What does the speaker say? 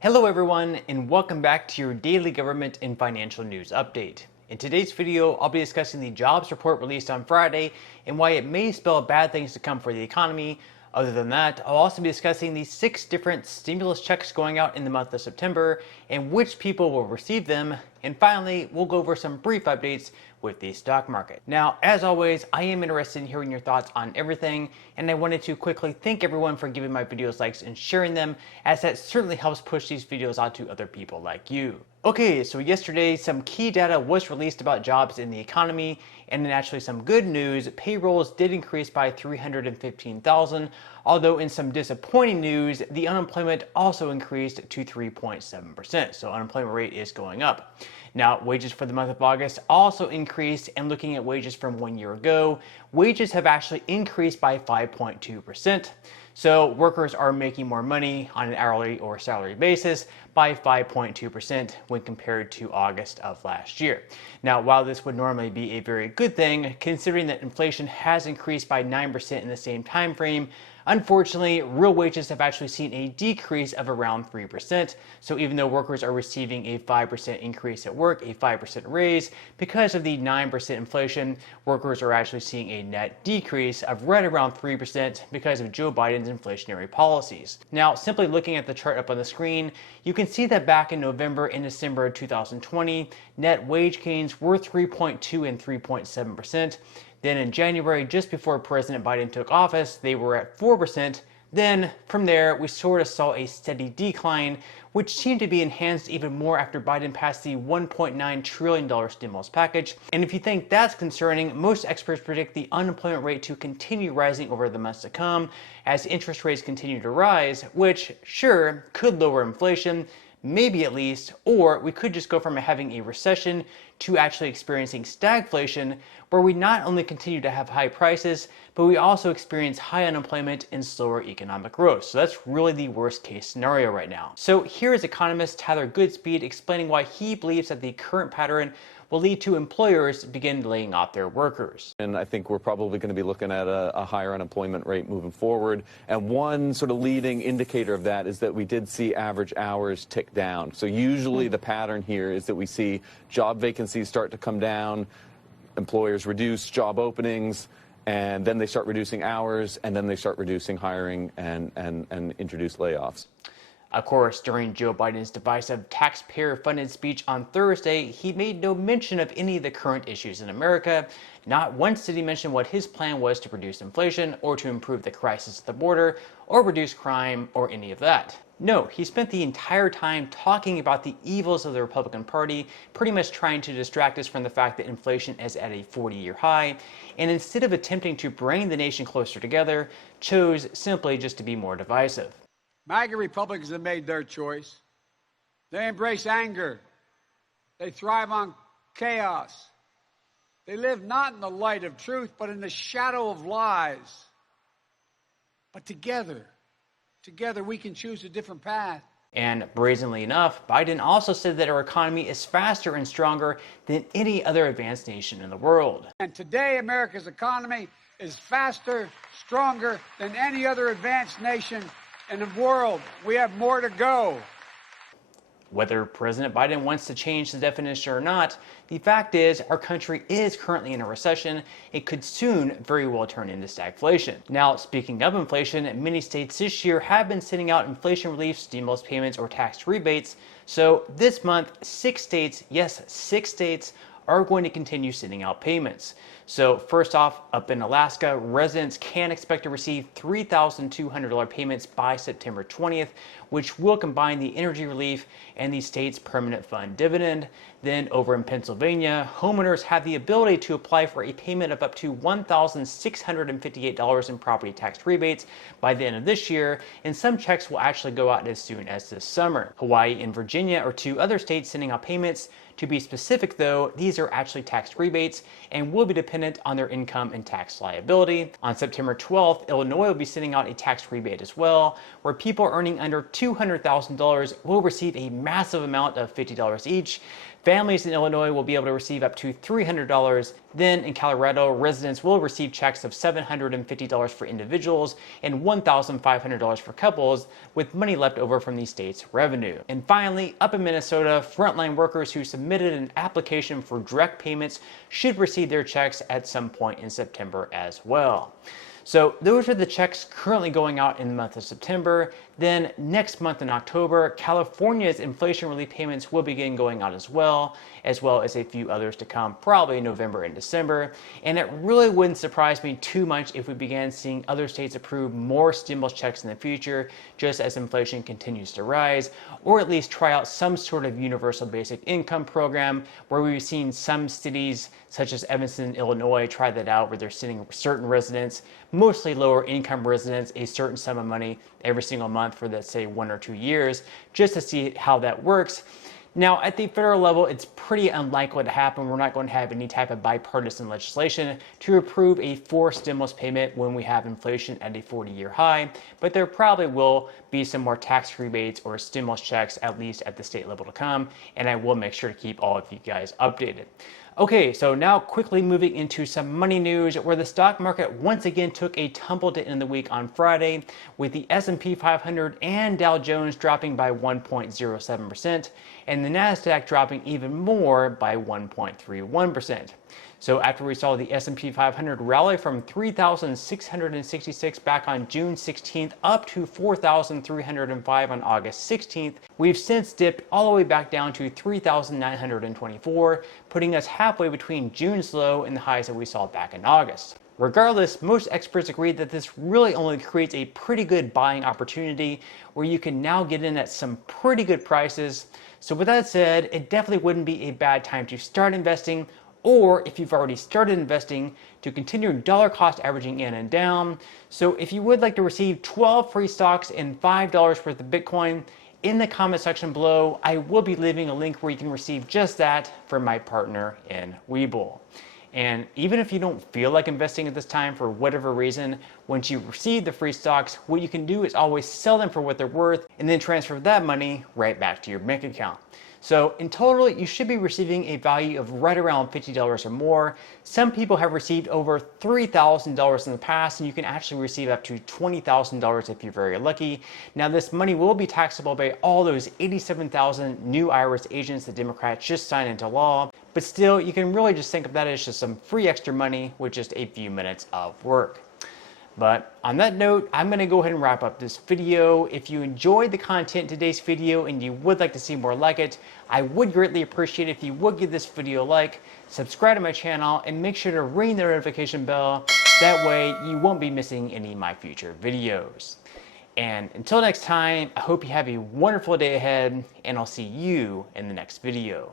Hello everyone, and welcome back to your daily government and financial news update. In today's video, I'll be discussing the jobs report released on Friday and why it may spell bad things to come for the economy. Other than that, I'll also be discussing the 6 different stimulus checks going out in the month of September and which people will receive them. And finally, we'll go over some brief updates with the stock market. Now, as always, I am interested in hearing your thoughts on everything, and I wanted to quickly thank everyone for giving my videos likes and sharing them, as that certainly helps push these videos out to other people like you. Okay, so yesterday some key data was released about jobs in the economy, and in actually some good news, payrolls did increase by 315,000, although in some disappointing news, the unemployment also increased to 3.7%, so unemployment rate is going up. Now, wages for the month of August also increased, and looking at wages from 1 year ago, wages have actually increased by 5.2%. So workers are making more money on an hourly or salary basis by 5.2% when compared to August of last year. Now, while this would normally be a very good thing, considering that inflation has increased by 9% in the same time frame, unfortunately, real wages have actually seen a decrease of around 3%. So even though workers are receiving a 5% increase at work, a 5% raise, because of the 9% inflation, workers are actually seeing a net decrease of right around 3% because of Joe Biden's inflationary policies. Now, simply looking at the chart up on the screen, you can see that back in November and December 2020, net wage gains were 3.2 and 3.7%. Then in January, just before President Biden took office, they were at 4%. Then from there, we sort of saw a steady decline, which seemed to be enhanced even more after Biden passed the $1.9 trillion stimulus package. And if you think that's concerning, most experts predict the unemployment rate to continue rising over the months to come as interest rates continue to rise, which sure could lower inflation, maybe at least, or we could just go from having a recession to actually experiencing stagflation, where we not only continue to have high prices, but we also experience high unemployment and slower economic growth. So that's really the worst case scenario right now. So here is economist Tyler Goodspeed explaining why he believes that the current pattern will lead to employers begin laying off their workers. And I think we're probably going to be looking at a higher unemployment rate moving forward. And one sort of leading indicator of that is that we did see average hours tick down. So usually the pattern here is that we see job vacancies start to come down, employers reduce job openings, and then they start reducing hours, and then they start reducing hiring and introduce layoffs. Of course, during Joe Biden's divisive taxpayer-funded speech on Thursday, he made no mention of any of the current issues in America. Not once did he mention what his plan was to reduce inflation or to improve the crisis at the border or reduce crime or any of that. No, he spent the entire time talking about the evils of the Republican Party, pretty much trying to distract us from the fact that inflation is at a 40-year high, and instead of attempting to bring the nation closer together, chose simply just to be more divisive. MAGA Republicans have made their choice. They embrace anger. They thrive on chaos. They live not in the light of truth, but in the shadow of lies. But together we can choose a different path. And brazenly enough, Biden also said that our economy is faster and stronger than any other advanced nation in the world. And today, America's economy is faster, stronger than any other advanced nation in the world. We have more to go. Whether President Biden wants to change the definition or not, the fact is our country is currently in a recession. It could soon very well turn into stagflation. Now, speaking of inflation, many states this year have been sending out inflation relief, stimulus payments, or tax rebates. So this month, 6 states, yes, 6 states, are going to continue sending out payments. So first off, up in Alaska, residents can expect to receive $3,200 payments by September 20th, which will combine the energy relief and the state's permanent fund dividend. Then over in Pennsylvania, homeowners have the ability to apply for a payment of up to $1,658 in property tax rebates by the end of this year, and some checks will actually go out as soon as this summer. Hawaii and Virginia are 2 other states sending out payments. To be specific though, these are actually tax rebates and will be dependent on their income and tax liability. On September 12th, Illinois will be sending out a tax rebate as well, where people earning under $200,000 will receive a massive amount of $50 each. Families in Illinois will be able to receive up to $300. Then in Colorado, residents will receive checks of $750 for individuals and $1,500 for couples, with money left over from the state's revenue. And finally, up in Minnesota, frontline workers who submitted an application for direct payments should receive their checks at some point in September as well. So those are the checks currently going out in the month of September. Then next month in October, California's inflation relief payments will begin going out as well as a few others to come, probably in November and December. And it really wouldn't surprise me too much if we began seeing other states approve more stimulus checks in the future, just as inflation continues to rise, or at least try out some sort of universal basic income program, where we've seen some cities such as Evanston, Illinois, try that out, where they're sending certain residents, mostly lower income residents, a certain sum of money every single month for, let's say, 1 or 2 years, just to see how that works. Now, at the federal level, it's pretty unlikely to happen. We're not going to have any type of bipartisan legislation to approve a forced stimulus payment when we have inflation at a 40-year high, but there probably will be some more tax rebates or stimulus checks, at least at the state level, to come, and I will make sure to keep all of you guys updated. Okay, so now quickly moving into some money news, where the stock market once again took a tumble to end the week on Friday, with the S&P 500 and Dow Jones dropping by 1.07% and the Nasdaq dropping even more by 1.31%. So after we saw the S&P 500 rally from 3,666 back on June 16th up to 4,305 on August 16th, we've since dipped all the way back down to 3,924, putting us halfway between June's low and the highs that we saw back in August. Regardless, most experts agree that this really only creates a pretty good buying opportunity where you can now get in at some pretty good prices. So with that said, it definitely wouldn't be a bad time to start investing, or if you've already started investing, to continue dollar cost averaging in and down. So if you would like to receive 12 free stocks and $5 worth of Bitcoin, in the comment section below, I will be leaving a link where you can receive just that from my partner in Webull. And even if you don't feel like investing at this time for whatever reason, once you receive the free stocks, what you can do is always sell them for what they're worth and then transfer that money right back to your bank account. So in total, you should be receiving a value of right around $50 or more. Some people have received over $3,000 in the past, and you can actually receive up to $20,000 if you're very lucky. Now, this money will be taxable by all those 87,000 new IRS agents the Democrats just signed into law. But still, you can really just think of that as just some free extra money with just a few minutes of work. But on that note, I'm going to go ahead and wrap up this video. If you enjoyed the content in today's video and you would like to see more like it, I would greatly appreciate it if you would give this video a like, subscribe to my channel, and make sure to ring the notification bell. That way you won't be missing any of my future videos. And until next time, I hope you have a wonderful day ahead, and I'll see you in the next video.